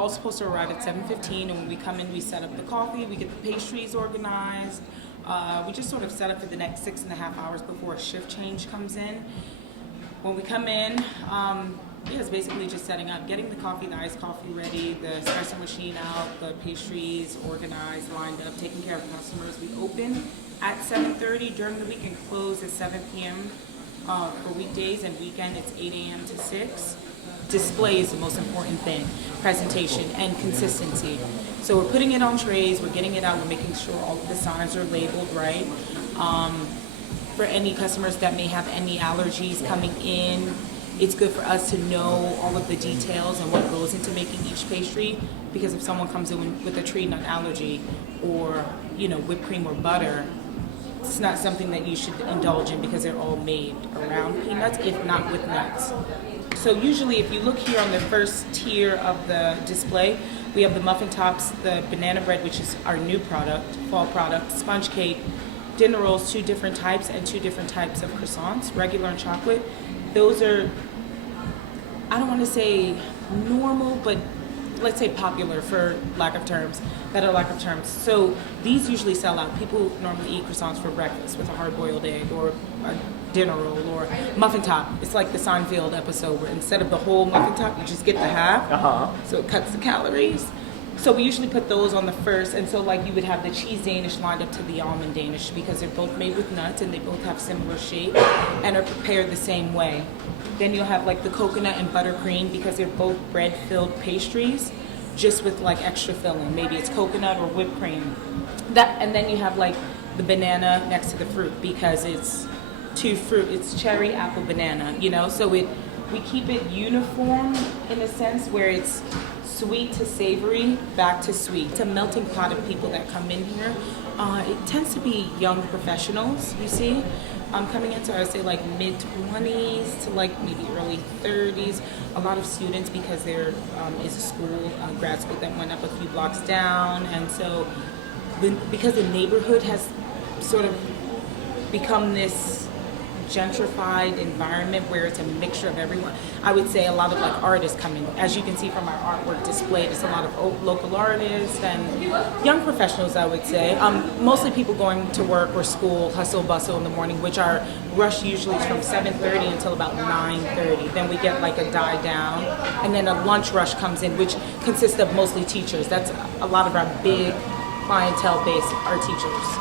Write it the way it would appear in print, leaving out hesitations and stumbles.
all supposed to arrive at 7:15, and when we come in, we set up the coffee, we get the pastries organized. We just sort of set up for the next 6.5 hours before a shift change comes in. When we come in, it's basically just setting up, getting the coffee, the iced coffee ready, the espresso machine out, the pastries organized, lined up, taking care of customers. We open at 7:30 during the week and close at 7 p.m. For weekdays, and weekend it's 8 a.m. to 6. Display is the most important thing, presentation and consistency. So we're putting it on trays, we're getting it out, we're making sure all of the signs are labeled right. For any customers that may have any allergies coming in, it's good for us to know all of the details and what goes into making each pastry, because if someone comes in with a tree nut allergy or whipped cream or butter, it's not something that you should indulge in because they're all made around peanuts, if not with nuts. So usually if you look here on the first tier of the display, we have the muffin tops, the banana bread, which is our new product, fall product, sponge cake, dinner rolls, 2 different types, and 2 different types of croissants, regular and chocolate. Those are, I don't want to say normal, but let's say popular for lack of terms, better lack of terms. So these usually sell out. People normally eat croissants for breakfast with a hard-boiled egg or a dinner roll or muffin top. It's like the Seinfeld episode where instead of the whole muffin top, you just get the half. So it cuts the calories. So we usually put those on the first, and so like you would have the cheese Danish lined up to the almond Danish because they're both made with nuts and they both have similar shape and are prepared the same way. Then you'll have like the coconut and buttercream because they're both bread-filled pastries, just with like extra filling. Maybe it's coconut or whipped cream. And then you have like the banana next to the fruit because it's 2 fruit. It's cherry, apple, banana. So we keep it uniform in a sense where it's sweet to savory, back to sweet. It's a melting pot of people that come in here. It tends to be young professionals, you see, coming into, I would say, like mid-20s to like maybe early 30s. A lot of students because there is a school, grad school that went up a few blocks down. And so because the neighborhood has sort of become this gentrified environment where it's a mixture of everyone. I would say a lot of like artists coming. As you can see from our artwork display, there's a lot of local artists and young professionals, I would say. Mostly people going to work or school, hustle bustle in the morning, which our rush usually is from 7:30 until about 9:30. Then we get like a die down, and then a lunch rush comes in, which consists of mostly teachers. That's a lot of our big clientele base are teachers.